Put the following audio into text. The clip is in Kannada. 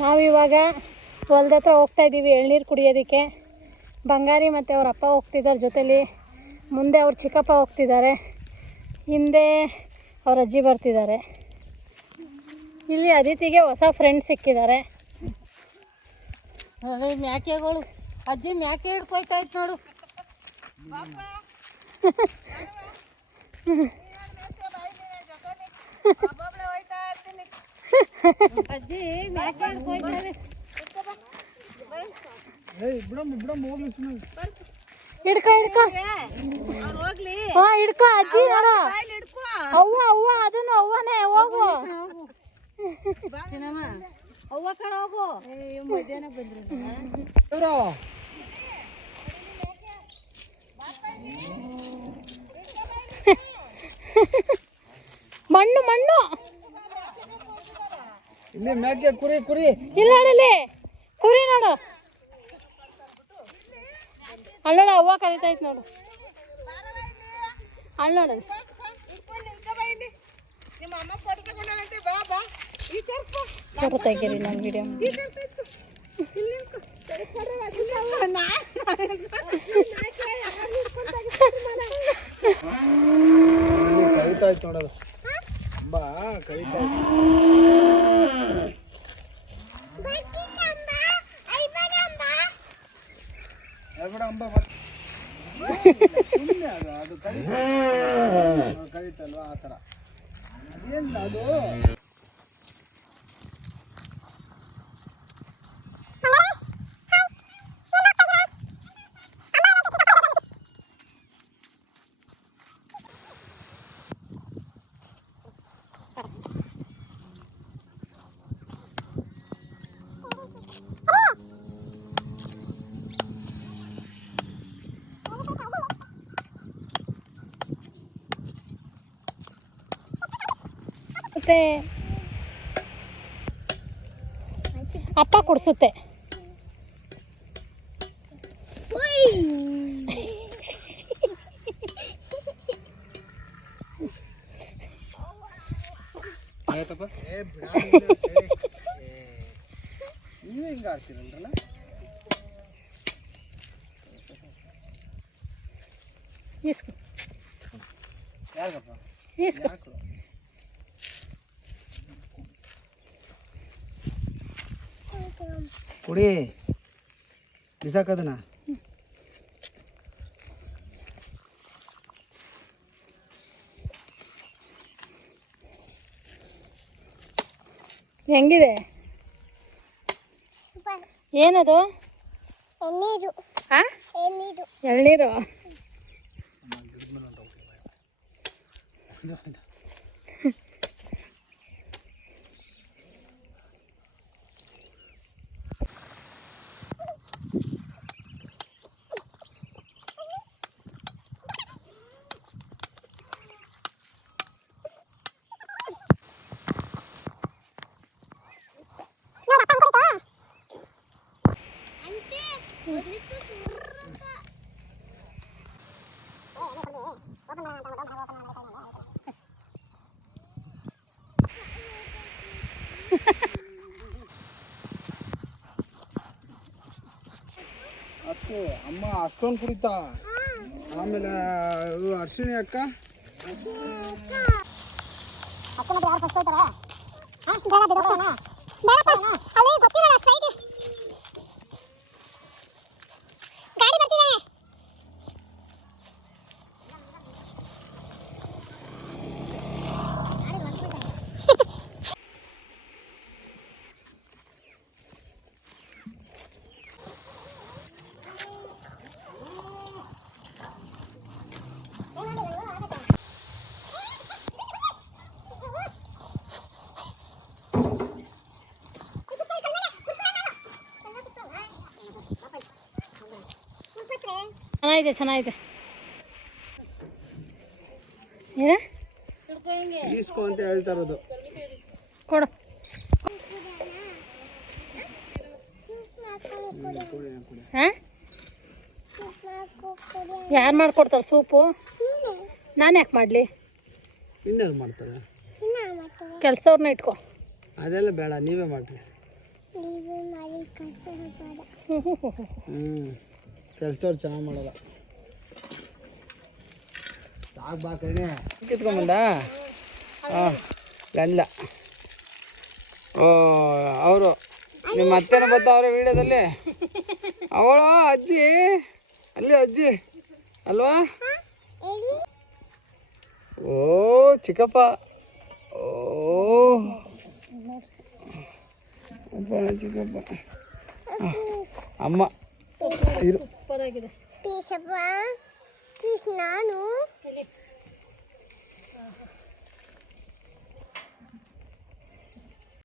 ನಾವಿವಾಗ ಹೊಲ್ದ ಹತ್ರ ಹೋಗ್ತಾ ಇದ್ದೀವಿ ಎಳ್ನೀರು ಕುಡಿಯೋದಕ್ಕೆ. ಬಂಗಾರಿ ಮತ್ತು ಅವ್ರ ಅಪ್ಪ ಹೋಗ್ತಿದ್ದಾರೆ ಜೊತೇಲಿ. ಮುಂದೆ ಅವ್ರ ಚಿಕ್ಕಪ್ಪ ಹೋಗ್ತಿದ್ದಾರೆ ಹಿಂದೆ ಅವ್ರ ಅಜ್ಜಿ ಬರ್ತಿದ್ದಾರೆ ಇಲ್ಲಿ ಅದಿತಿಗೆ ಹೊಸ ಫ್ರೆಂಡ್ ಸಿಕ್ಕಿದ್ದಾರೆ ಅದೇ ಮ್ಯಾಕೆಗಳು. ಅಜ್ಜಿ ಮ್ಯಾಕೆ ಹಿಡ್ಕೊಯ್ತಾ ಇತ್ತು ನೋಡು. ಹಿಡ್ಕೊ ಹಿಡ್ಕೊ. ಹೋಗ್ಲಿ ಹಾ ಹಿಡ್ಕೊ ಅಜ್ಜಿ ನೋಡು. ಹಿಡ್ಕೊ. ಅವ್ವ ಅವ್ವ ಅದನ್ನು ಅವ್ವನೇ ಹೋಗು. ಸಿನಮ್ಮ ಅವ್ವ ಕಣ ಹೋಗು. ಮಧ್ಯಾಹ್ನ ಬಂದ್ರು ಮಣ್ಣು ಮಣ್ಣು. ಇಲ್ಲಿ ಮೇಕೆ ಕುರಿ ಕುರಿ. ಇಲ್ಲಿ ನೋಡಿಲ್ಲಿ ಕುರಿ ನೋಡು. ಅಲ್ಲ ನೋಡು ಅವ್ವ ಕರಿತೈತೆ ನೋಡು. ಅಲ್ಲ ನಿಮ್ಮ ಫೋಟೋ ತೆಗೀರಿ ನಾನು ವಿಡಿಯೋ ಇಲ್ಲಿ ಕರಿತಾ ಇತ್ತು ನೋಡೋದು ಬಾ ಕರಿತಾ ಇತ್ತು ಅದು ಕರಿತಲ್ವಾ? ಆ ಥರ. ಅದೇನು ಅದು? ಮತ್ತೆ ಅಪ್ಪ ಕುಡಿಸುತ್ತೆ. ನೀವೇ ಹಿಂಗೆ ಆಡ್ತೀರಲ್ರಲ್ಲ ಈಸ್ಕೊ. ಕುಡಿ ಬಿಸಾಕದನ ಹೆಂಗಿದೆ? ಏನದು? ಎಳ್ನೀರು? ಎಳ್ನೀರು ಅತ್ತು ಅಮ್ಮ ಅಷ್ಟೊಂದು ಕುಡಿತಾ ಆಮೇಲೆ ಇವ್ರು ಅರ್ಶಿಣಿ ಅಕ್ಕ ಅಕ್ಕ ಮತ್ತೆ ಯಾರು ಫಸ್ಟ್ ಹೋಯ್ತಾರ ಬೇಡ ಬಿಡು ಬೇಡಪ್ಪ ಅಲ್ಲಿ ಚೆನ್ನಾಗಿದೆ ಚೆನ್ನಾಗಿದೆ. ಅಂತ ಹೇಳ್ತಾ ಇರೋದು. ಕೊಡು. ಯಾರು ಮಾಡ್ಕೊಡ್ತಾರೆ ಸೂಪು? ನಾನು ಯಾಕೆ ಮಾಡಲಿ? ಇನ್ನೇನು ಮಾಡ್ತಾರೆ. ಕೆಲಸವ್ರನ್ನ ಇಟ್ಕೋ. ಅದೆಲ್ಲ ಬೇಡ ನೀವೇ ಮಾಡ್ರಿ. ಹ್ಞೂ ಮಾಡಿ ಹ್ಞೂ ಬೇಡ ಹ್ಞೂ ಕೆಲಸದವ್ರು ಚೆನ್ನಾಗಿ ಮಾಡಲ್ಲ. ಸಾಕು ಬಾ ಕಣೆ. ಕಿತ್ಕೊಂಬಂದ? ಹಾಂ ಓ, ಅವರು, ನಿಮ್ಮ ಅತ್ತೆನ ಬದ್ದ ಅವರ ವೀಡಿಯೋದಲ್ಲಿ? ಅವಳು, ಅಜ್ಜಿ? ಅಲ್ಲಿ ಅಜ್ಜಿ. ಅಲ್ವಾ? ಓ, ಚಿಕ್ಕಪ್ಪ. ಓ. ಚಿಕ್ಕಪ್ಪ. ಅಮ್ಮ. ಇರು. ಸೂಪರ್ ಆಗಿದೆ. ಪೀಸಪ್ಪ ಪೀಸ್ ನಾನು ಇಲ್ಲಿ